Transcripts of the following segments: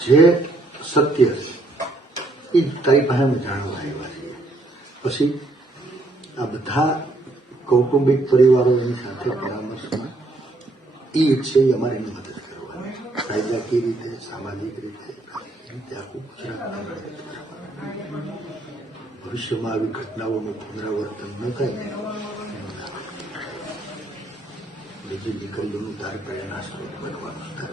જે સત્ય એ તારી પાસે અમે જાણવા આવ્યા છીએ પછી આ બધા કૌટુંબિક પરિવારોની સાથે પરામર્શમાં એ ઈચ્છે અમારે એની મદદ કરવાની કાયદાકીય રીતે, સામાજિક રીતે આખું ભવિષ્યમાં આવી ઘટનાઓનું પુનરાવર્તન ન થાય બીજી દીકરીઓનું તાર પ્રેરણા સ્ત્રોત બનવાનું તાર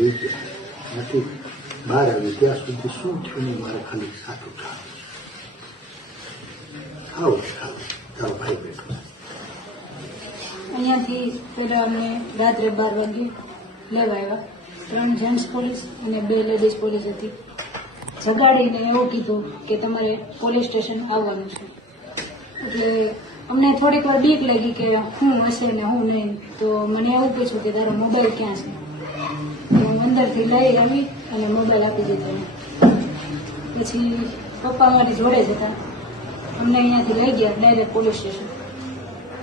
લઈ ગયા નથી બહાર આવી ત્યાં સુધી શું થયું મારે ખાલી સાચું આવો આવો. તારો ભાઈ બેઠો. અહીંયાથી પહેલા અમને રાત્રે બાર વાગે લેવા આવ્યા. ત્રણ જેન્ટ્સ પોલીસ અને બે લેડીઝ પોલીસ હતી. જગાડીને એવું કીધું કે તમારે પોલીસ સ્ટેશન આવવાનું છે. એટલે અમને થોડીક વાર બીક લાગી કે હું હશે ને હું નહીં. તો મને એવું પૂછ્યું કે તારો મોબાઈલ ક્યાં છે? અંદરથી લઈ આવી અને મોબાઈલ આપી દીધો. પછી પપ્પા મારી જોડે જ હતા. અમને અહીંયાથી લઈ ગયા ડાયરેક્ટ પોલીસ સ્ટેશન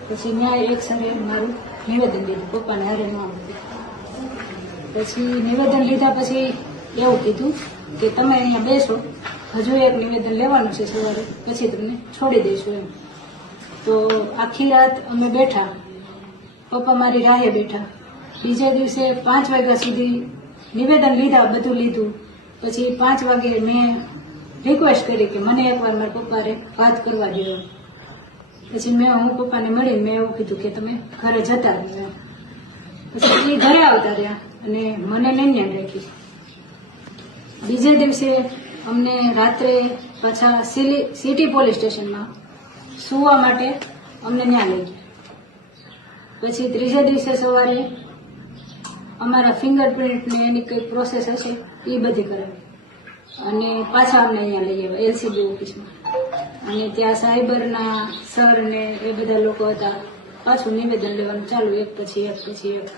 પછી ન્યાય એક સરે મારું નિવેદન દીધું પપ્પાને હારે ન પછી નિવેદન લીધા પછી એવું કીધું કે તમે અહીંયા બેસો, હજુ એક નિવેદન લેવાનું છે સવારે, પછી તમને છોડી દઈશું એમ. તો આખી રાત અમે બેઠા. પપ્પા મારી રાહે બેઠા. બીજા દિવસે પાંચ વાગ્યા સુધી નિવેદન લીધા, બધું લીધું. પછી પાંચ વાગે મેં રિક્વેસ્ટ કરી કે મને એકવાર મારા પપ્પાને વાત કરવા દો. પછી મેં, હું પપ્પાને મળીને મેં એવું કીધું કે તમે ઘરે જતા રહ્યો. પછી ઘરે આવતા રહ્યા અને મને લઈને રાખી. બીજે દિવસે અમને રાત્રે પાછા સિટી પોલીસ સ્ટેશનમાં સુવા માટે અમને ત્યાં લઈ ગયા. પછી ત્રીજે દિવસે સવારે અમારા ફિંગરપ્રિન્ટની એની કંઈક પ્રોસેસ હશે, એ બધી કરાવી અને પાછા અમને અહીંયા લઈ આવ્યા એલસીબી ઓફિસમાં અને ત્યાં સાયબરના સર ને એ બધા લોકો હતા. પાછું નિવેદન લેવાનું ચાલુ, એક પછી એક પછી એક.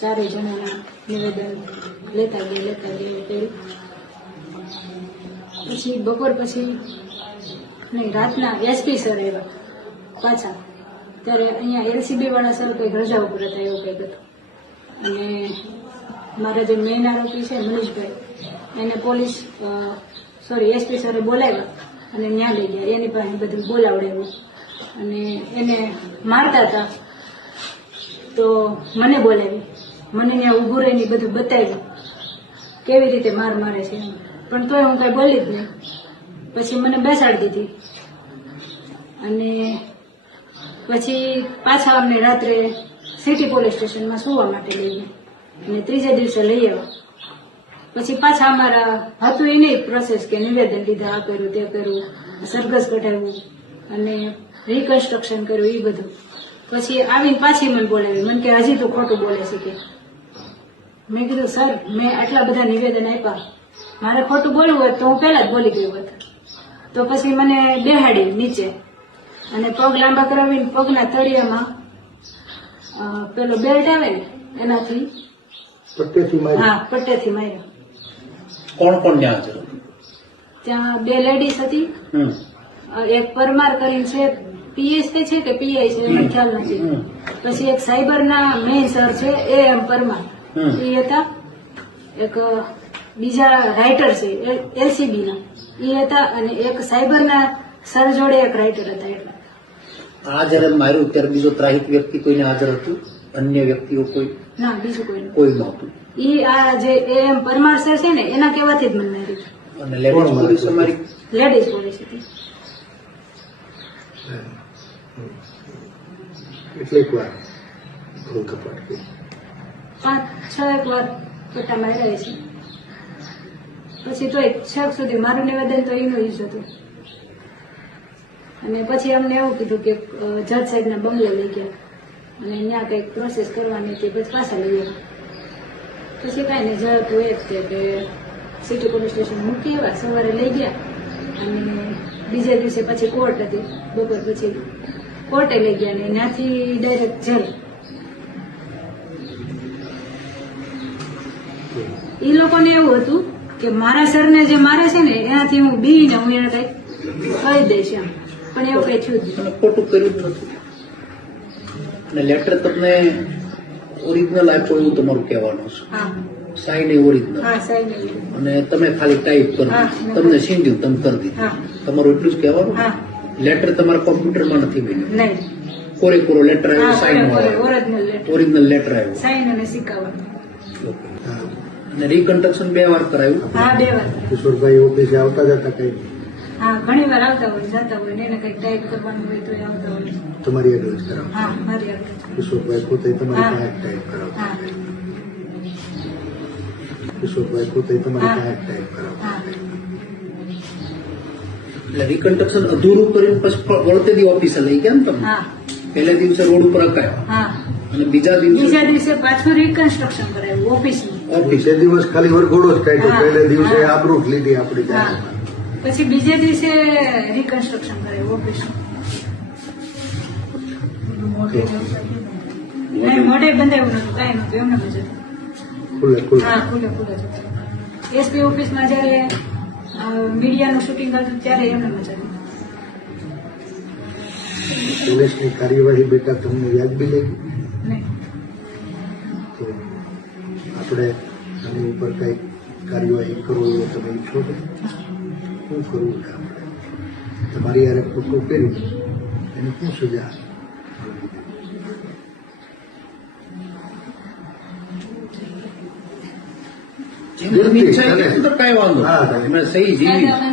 ચારે જણાના નિવેદન લેતા ગયા લેતા ગયા, એવું કર્યું. પછી બપોર પછી, નહીં, રાતના એસપી સર આવ્યા પાછા. ત્યારે અહીંયા એલસીબી વાળા સર કંઈક રજા ઉપર હતા, એવું કંઈક હતું. અને મારા જે મેઇન આરોપી છે મનીષભાઈ, એને પોલીસ સોરી એસપી સરે બોલાવ્યા અને ન્યા લઈ ગયા. એની પાસે બધું બોલાવડાવ્યું અને એને મારતા હતા. તો મને બોલાવી. મને ત્યાં ઊભું રહીને બધું બતાવ્યું. કેવી રીતે માર મારે છે પણ તોય હું કઈ બોલી જ નહીં. પછી મને બેસાડી દીધી. અને પછી પાછા અમને રાત્રે સિટી પોલીસ સ્ટેશનમાં સુવા માટે લઈ અને ત્રીજા દિવસે લઈ આવ્યા. પછી પાછા અમારા હતું એ નહીં પ્રોસેસ કે નિવેદન લીધા, આ કર્યું, તે કર્યું, સરઘસ કઢાવ્યું, અને રિકન્સ્ટ્રક્શન કર્યું એ બધું. પછી આવીને પાછી મને બોલાવી. મને કે હજી તો ખોટું બોલે છે કે. મેં કીધું, સર, મેં આટલા બધા નિવેદન આપ્યા. મારે ખોટું બોલવું હોય તો હું પહેલા જ બોલી ગયું હોત. તો પછી મને બેહાડી નીચે. અને પગ લાંબા કરાવીને પગના તળિયામાં પેલો બેલ્ટ આવે ને એનાથી. પટ્ટેથી હા પટ્ટેથી માર્યો. કોણ કોણ ત્યાં હતું? ત્યાં બે લેડીઝ હતી. એક પરમાર કરીને છે પીએસ છે કે પીઆઈ છે એનો ખ્યાલ નથી. પછી એક સાયબરના મેઇન સર છે એ એમ પરમાર. એ હતા. એક બીજા રાઇટર છે એલસીબી ના એ હતા અને એક સાયબરના સર જોડે એક રાઇટર હતા એટલે. આ જયારે માર્યું. ત્યારે બીજો ત્રાહિત વ્યક્તિ કોઈને હાજર હતું? અન્ય વ્યક્તિઓ કોઈ? ના બીજું કોઈ કોઈ નહોતું. ઈ આ જે એમ પરમાર સર છે ને એના કહેવાથી જ મને મારી અને લેડીઝ પોલીસ અમારી લેડીઝ પોલીસ હતી. કેટલીક વાર ઘણું કપાટ પાંચ છ એક વાર પટ્ટા માર્યા છે. પછી તો એક છેક સુધી મારું નિવેદન તો એનું જ હતું. અને પછી અમને એવું કીધું કે જજ સાહેબના બંગલે લઈ ગયા. અને ત્યાં કંઈક પ્રોસેસ કરવાની હતી, પછી પાછા લઈ ગયા. પછી કાંઈ નહીં, જજ તો એ જ કે સિટી પોલીસ સ્ટેશન મૂકી આવ્યા સવારે લઈ ગયા. અને બીજા દિવસે પછી કોર્ટ હતી, બપોર પછી કોર્ટે લઈ ગયા ને ત્યાંથી ડાયરેક્ટ જેલ એ લોકોને એવું હતું કે, મારા સરને જે મારે છે ને, એનાથી હું બી ને હું એને કંઈક કહી દઈશ એમ. પણ એવું કઈ થયું ખોટું કર્યું જ નથી. અને લેટર તમને ઓરિજિનલ આપ્યો એવું તમારું કહેવાનું છે. સાઈન એ ઓરિજિનલ અને તમે ખાલી ટાઈપ કરો. તમને સીંધ્યું તમે કરી દીધું. તમારું એટલું જ કહેવાનું? લેટર તમારા કોમ્પ્યુટરમાં નથી બન્યું કોરે કોરો લેટર આવ્યો સાઈન ઓરિજિનલ વાળો લેટર ઓરિજિનલ લેટર આવ્યો. સાઈન અને સિક્કા અને રીકન્સ્ટ્રક્શન બે વાર કરાયું? હા બે વાર. કિશોરભાઈ ઓફિસે આવતા જતા કઈ? હા ઘણી વાર આવતા હોય જતા હોય ને એને કંઈક ટાઈપ કરવાનું હોય તો એ આવતા હોય. તમારી એડવાઇસ કરાવો. હા મારી એડવાઇસ કિશોરભાઈ પોતે તમારી પાસે ટાઈપ કરાવતા કિશોરભાઈ પોતે તમારી પાસે ટાઈપ કરાવતા એટલે રિકન્સ્ટ્રક્શન અધૂરું કરીને પછી વળતે દી ઓફિસે લઈ ગયા ને તમે હા. પહેલે દિવસે રોડ ઉપર અકાયો અને બીજા દિવસે બીજા દિવસે પાછું રિકન્સ્ટ્રક્શન કરાયું ઓફિસનું ઓફિસ બીજે દિવસ ખાલી વરઘોડો જ કાઢ્યો. પહેલે દિવસે આબરૂટ આબરૂ લીધી આપણી. પછી બીજે દિવસે રિકન્સ્ટ્રક્શન કરાવ્યું ઓપરેશન મોઢે બંધાયું નતું કઈ નતું એમને જ હતું. ખુલ્લે ખુલ્લે હા ખુલ્લે ખુલ્લે એસપી ઓફિસમાં જ્યારે મીડિયાનું શૂટિંગ હતું ત્યારે એમને મજા પોલીસની કાર્યવાહી બેટા તમને વ્યાજબી લાગી તો આપણે આની ઉપર કઈ કાર્યવાહી કરો એવો તમે ઈચ્છો છો? શું કરવું કામ તમારી યારે ખોટું કર્યું એને શું સજા ઈચ્છા તો કાંઈ વાંધો. સહી જીવી.